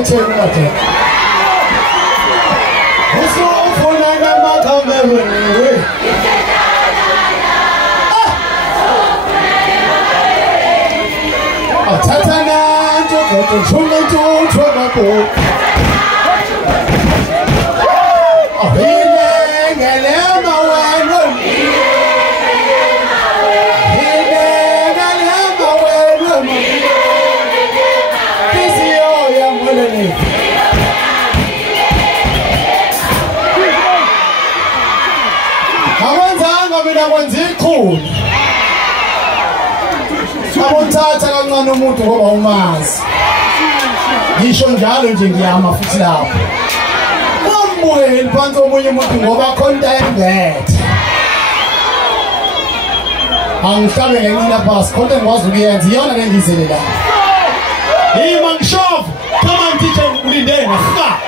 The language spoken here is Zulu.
eThekwini madoda. Usufuna ngamakhambelo we. Athatha nanto kodwa umuntu uthwabako. Ahile ngelema wena. Mina kwenza ikhulu. Abothatha kancane umuntu ngoba umazi. Ngisho njalo nje ngiyama futhi lapho. Umbuyeli phansi omunye umuntu ngoba khona embethe. Angihlabe ngenqina bus khona ngikwazi ukuyenza iyona le ngizele la. Hey man shove. Come on teacher ulindene. Ha.